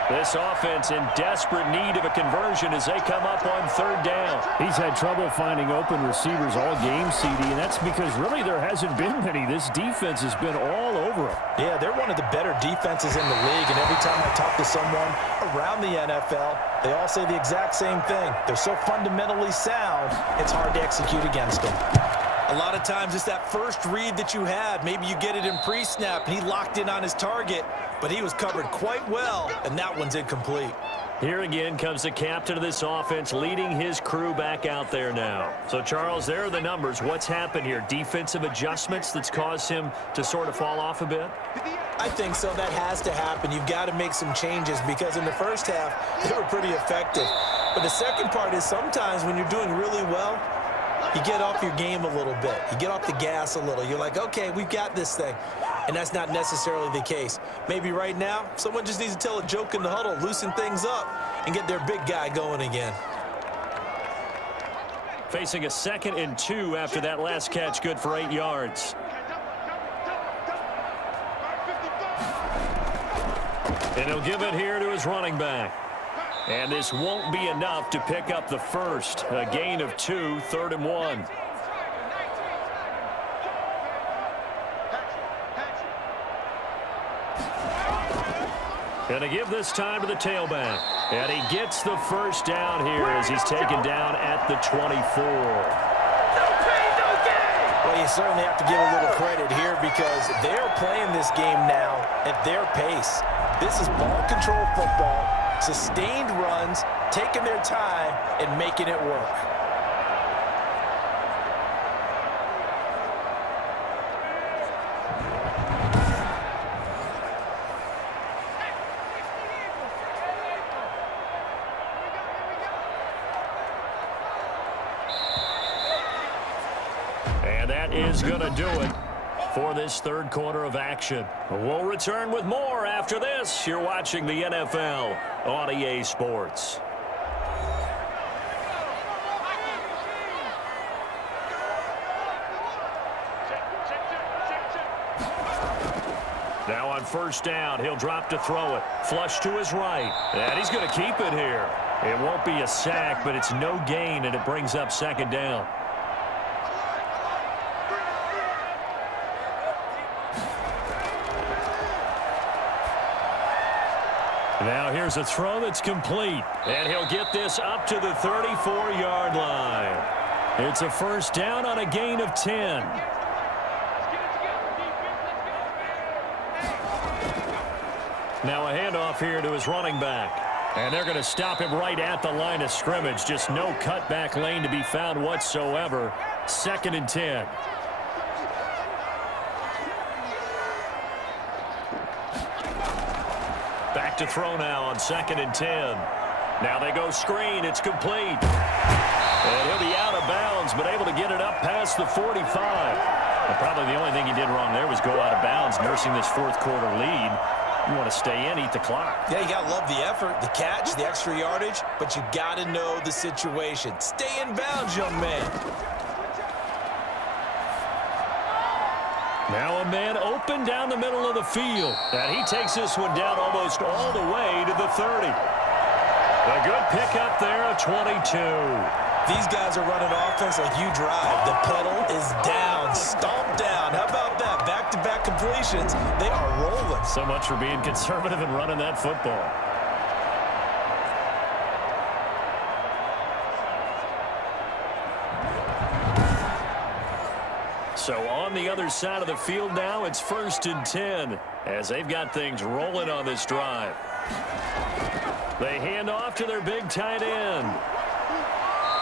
This offense in desperate need of a conversion as they come up on 3rd down. He's had trouble finding open receivers all game, CD, and that's because really there hasn't been many. This defense has been all over him. Yeah, they're one of the better defenses in the league, and every time I talk to someone around the NFL, they all say the exact same thing. They're so fundamentally sound, it's hard to execute against them. A lot of times it's that first read that you have. Maybe you get it in pre-snap, and he locked in on his target, but he was covered quite well, and that one's incomplete. Here again comes the captain of this offense leading his crew back out there now. So, Charles, there are the numbers. What's happened here? Defensive adjustments that's caused him to sort of fall off a bit? I think so. That has to happen. You've got to make some changes because in the first half, they were pretty effective. But the second part is sometimes when you're doing really well, you get off your game a little bit. You get off the gas a little. You're like, okay, we've got this thing. And that's not necessarily the case. Maybe right now, someone just needs to tell a joke in the huddle, loosen things up, and get their big guy going again. Facing a 2nd and 2 after that last catch, good for 8 yards. And he'll give it here to his running back. And this won't be enough to pick up the 1st. A gain of 2, 3rd and 1. And to give this time to the tailback. And he gets the 1st down here as he's taken down at the 24. Well, you certainly have to give a little credit here because they're playing this game now at their pace. This is ball control football, sustained runs, taking their time and making it work. And that is going to do it for this 3rd quarter of action. We'll return with more after this. You're watching the NFL on EA Sports. Now on 1st down, he'll drop to throw it. Flush to his right. And he's going to keep it here. It won't be a sack, but it's no gain, and it brings up 2nd down. Now here's a throw that's complete. And he'll get this up to the 34-yard line. It's a first down on a gain of 10. Now a handoff here to his running back. And they're going to stop him right at the line of scrimmage. Just no cutback lane to be found whatsoever. 2nd and 10. Back to throw now on 2nd and 10. Now they go screen. It's complete. And he'll be out of bounds, but able to get it up past the 45. And probably the only thing he did wrong there was go out of bounds, nursing this fourth quarter lead. You want to stay in, eat the clock. Yeah, you got to love the effort, the catch, the extra yardage, but you got to know the situation. Stay in bounds, young man. Now a man open down the middle of the field. And he takes this one down almost all the way to the 30. A good pickup there, a 22. These guys are running offense like you drive. The pedal is down, stomp down. How about that? Back-to-back completions. They are rolling. So much for being conservative and running that football. So on the other side of the field now, it's 1st and 10 as they've got things rolling on this drive. They hand off to their big tight end.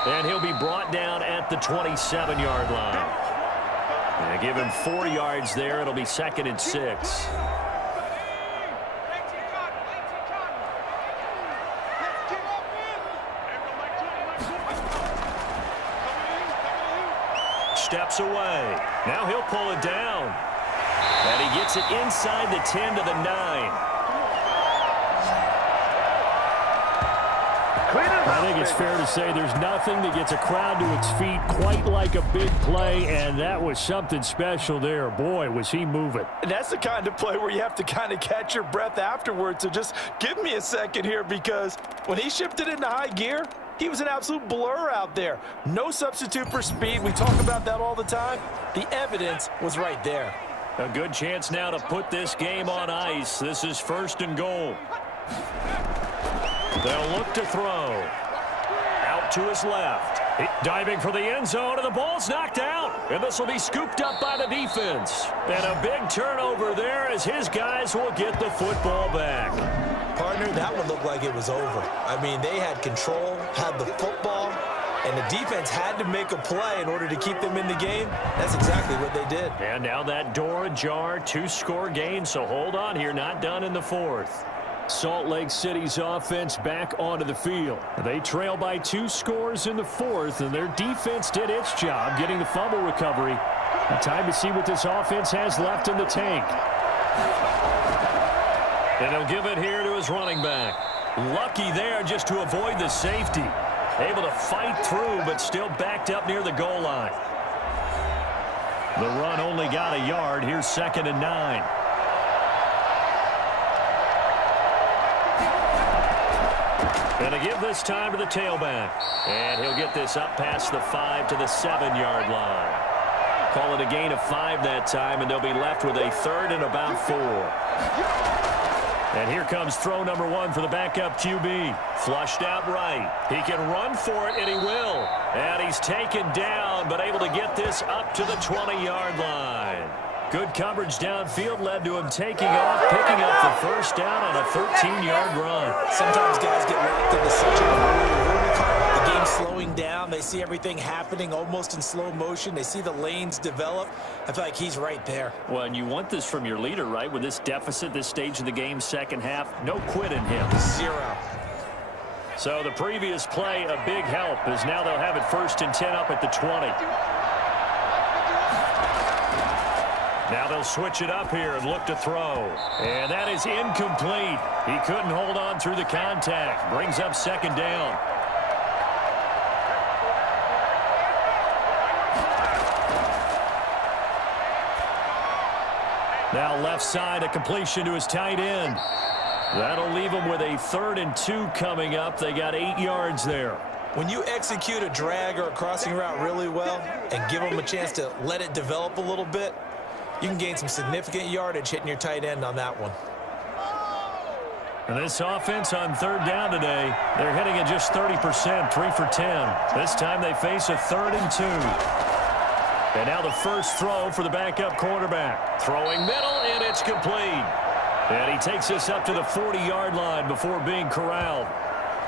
And he'll be brought down at the 27-yard line. And give him 4 yards there. It'll be 2nd and 6. Steps away. Now he'll pull it down. And he gets it inside the 10 to the 9. I think it's fair to say there's nothing that gets a crowd to its feet quite like a big play, and that was something special there. Boy, was he moving. And that's the kind of play where you have to kind of catch your breath afterwards. So just give me a second here, because when he shifted into high gear, he was an absolute blur out there. No substitute for speed. We talk about that all the time. The evidence was right there. A good chance now to put this game on ice. This is 1st and goal. They'll look to throw. Out to his left. Diving for the end zone, and the ball's knocked out. And this will be scooped up by the defense. And a big turnover there as his guys will get the football back. Partner, that one looked like it was over. I mean, they had control, had the football, and the defense had to make a play in order to keep them in the game. That's exactly what they did. And now that door ajar, 2-score game, so hold on here, not done in the 4th. Salt Lake City's offense back onto the field. They trail by 2 scores in the 4th, and their defense did its job getting the fumble recovery. Time to see what this offense has left in the tank. And he'll give it here to his running back. Lucky there just to avoid the safety. Able to fight through, but still backed up near the goal line. The run only got a yard. Here's 2nd and 9. And to give this time to the tailback. And he'll get this up past the 5 to the 7-yard line. Call it a gain of 5 that time, and they'll be left with a 3rd and about 4. And here comes throw number 1 for the backup QB. Flushed out right. He can run for it, and he will. And he's taken down, but able to get this up to the 20-yard line. Good coverage downfield led to him taking off, picking up the first down on a 13-yard run. Sometimes guys get locked into such a hurry. The game's slowing down. They see everything happening almost in slow motion. They see the lanes develop. I feel like he's right there. Well, and you want this from your leader, right? With this deficit, this stage of the game, second half, no quit in him. 0. So the previous play, a big help, as now they'll have it 1st and 10 up at the 20. Now they'll switch it up here and look to throw. And that is incomplete. He couldn't hold on through the contact. Brings up 2nd down. Now left side, a completion to his tight end. That'll leave him with a 3rd and 2 coming up. They got 8 yards there. When you execute a drag or a crossing route really well and give them a chance to let it develop a little bit, you can gain some significant yardage hitting your tight end on that one. And this offense on third down today, they're hitting at just 30%, 3 for 10. This time they face a 3rd and 2. And now the first throw for the backup quarterback. Throwing middle, and it's complete. And he takes us up to the 40-yard line before being corralled.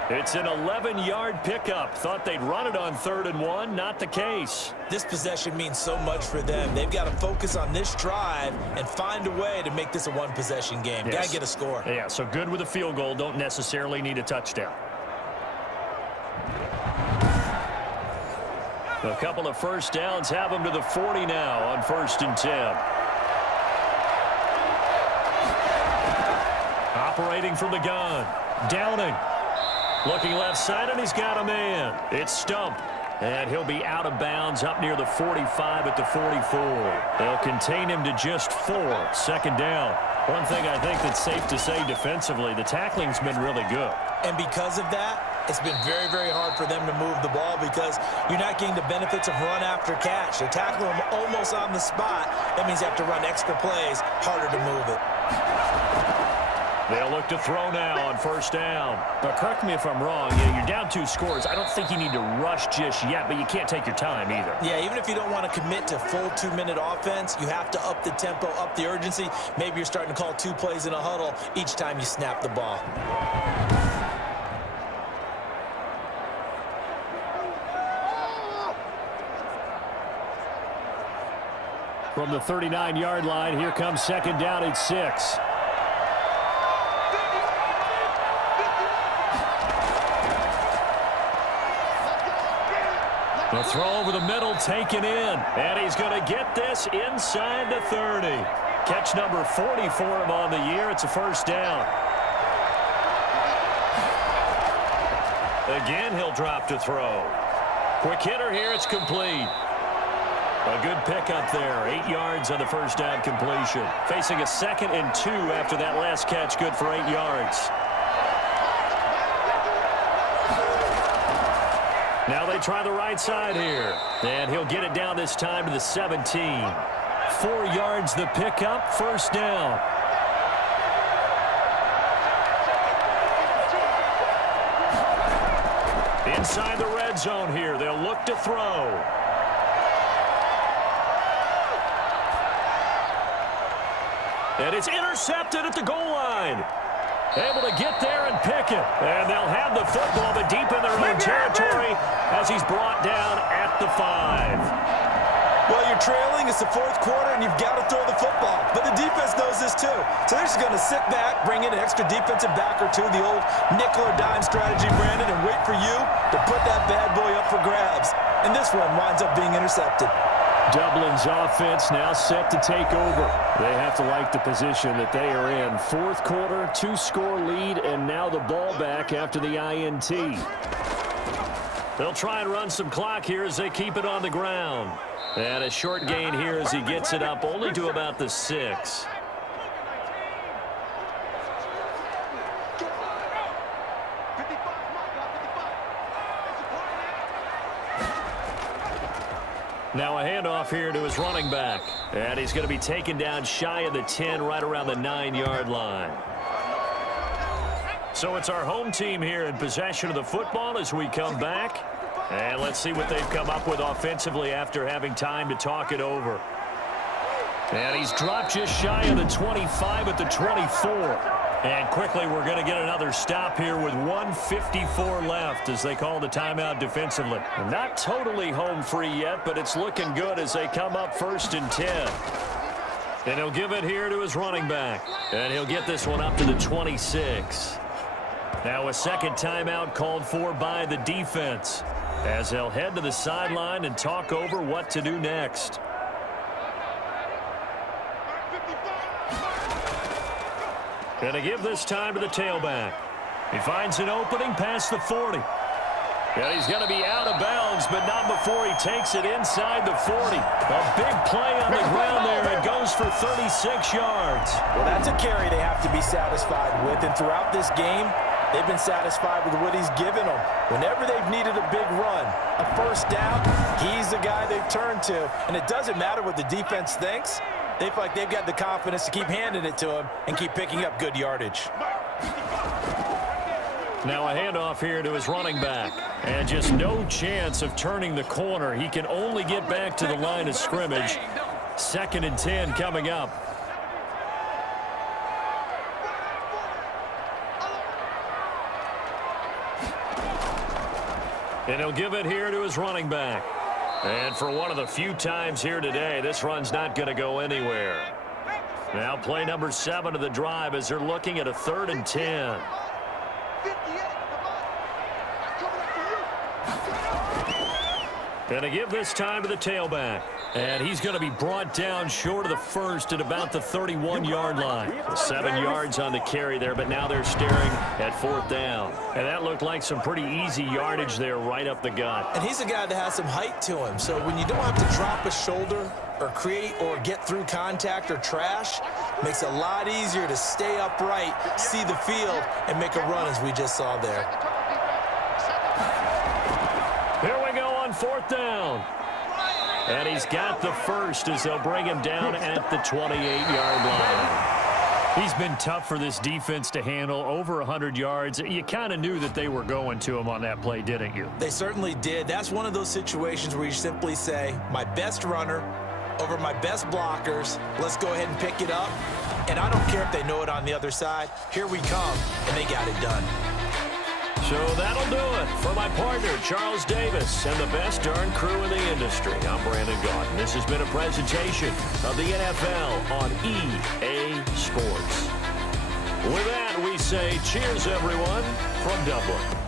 It's an 11-yard pickup. Thought they'd run it on 3rd and 1. Not the case. This possession means so much for them. They've got to focus on this drive and find a way to make this a one-possession game. Yes. Got to get a score. Yeah, so good with a field goal. Don't necessarily need a touchdown. A couple of first downs have them to the 40 now on 1st and 10. Operating from the gun. Downing. Looking left side, and he's got a man. It's Stump. And he'll be out of bounds up near the 45 at the 44. They'll contain him to just 4. 2nd down. One thing I think that's safe to say defensively, the tackling's been really good. And because of that, it's been very, very hard for them to move the ball because you're not getting the benefits of run after catch. They tackle them almost on the spot. That means you have to run extra plays, harder to move it. They'll look to throw now on 1st down. But correct me if I'm wrong. Yeah, you're down 2 scores. I don't think you need to rush just yet, but you can't take your time either. Yeah, even if you don't want to commit to full 2-minute offense, you have to up the tempo, up the urgency. Maybe you're starting to call 2 plays in a huddle each time you snap the ball. From the 39-yard line, here comes 2nd down at 6. The throw over the middle taken in. And he's going to get this inside the 30. Catch number 40 for him on the year. It's a 1st down. Again, he'll drop to throw. Quick hitter here. It's complete. A good pickup there. 8 yards on the 1st down completion. Facing a 2nd and 2 after that last catch. Good for 8 yards. Now they try the right side here. And he'll get it down this time to the 17. 4 yards the pickup. 1st down. Inside the red zone here. They'll look to throw. And it's intercepted at the goal line. Able to get there and pick it. And they'll have the football, but deep in their own territory as he's brought down at the 5. Well, you're trailing. It's the 4th quarter, and you've got to throw the football. But the defense knows this, too. So they're just going to sit back, bring in an extra defensive back or 2, the old nickel or dime strategy, Brandon, and wait for you to put that bad boy up for grabs. And this one winds up being intercepted. Dublin's offense now set to take over. They have to like the position that they are in. 4th quarter, 2-score lead, and now the ball back after the INT. They'll try and run some clock here as they keep it on the ground. And a short gain here as he gets it up only to about the 6. Now a handoff here to his running back. And he's going to be taken down shy of the 10, right around the 9-yard line. So it's our home team here in possession of the football as we come back. And let's see what they've come up with offensively after having time to talk it over. And he's dropped just shy of the 25 at the 24. And quickly, we're going to get another stop here with 1:54 left as they call the timeout defensively. Not totally home free yet, but it's looking good as they come up 1st and 10. And he'll give it here to his running back. And he'll get this one up to the 26. Now a 2nd timeout called for by the defense as they'll head to the sideline and talk over what to do next. Going to give this time to the tailback. He finds an opening past the 40. And he's going to be out of bounds, but not before he takes it inside the 40. A big play on the ground there. It goes for 36 yards. Well, that's a carry they have to be satisfied with. And throughout this game, they've been satisfied with what he's given them. Whenever they've needed a big run, a 1st down, he's the guy they've turned to. And it doesn't matter what the defense thinks. They feel like they've got the confidence to keep handing it to him and keep picking up good yardage. Now a handoff here to his running back. And just no chance of turning the corner. He can only get back to the line of scrimmage. 2nd and 10 coming up. And he'll give it here to his running back. And for one of the few times here today, this run's not going to go anywhere. Now play number 7 of the drive as they're looking at a 3rd and 10. Going to give this time to the tailback. And he's going to be brought down short of the first at about the 31-yard line. 7 yards on the carry there, but now they're staring at 4th down. And that looked like some pretty easy yardage there right up the gut. And he's a guy that has some height to him, so when you don't have to drop a shoulder or create or get through contact or trash, makes it a lot easier to stay upright, see the field, and make a run as we just saw there. Here we go on 4th down. And he's got the first as they'll bring him down at the 28-yard line. He's been tough for this defense to handle, over 100 yards. You kind of knew that they were going to him on that play, didn't you? They certainly did. That's one of those situations where you simply say, my best runner over my best blockers, let's go ahead and pick it up. And I don't care if they know it on the other side. Here we come, and they got it done. So that'll do it for my partner, Charles Davis, and the best darn crew in the industry. I'm Brandon Gaudin. This has been a presentation of the NFL on EA Sports. With that, we say cheers, everyone, from Dublin.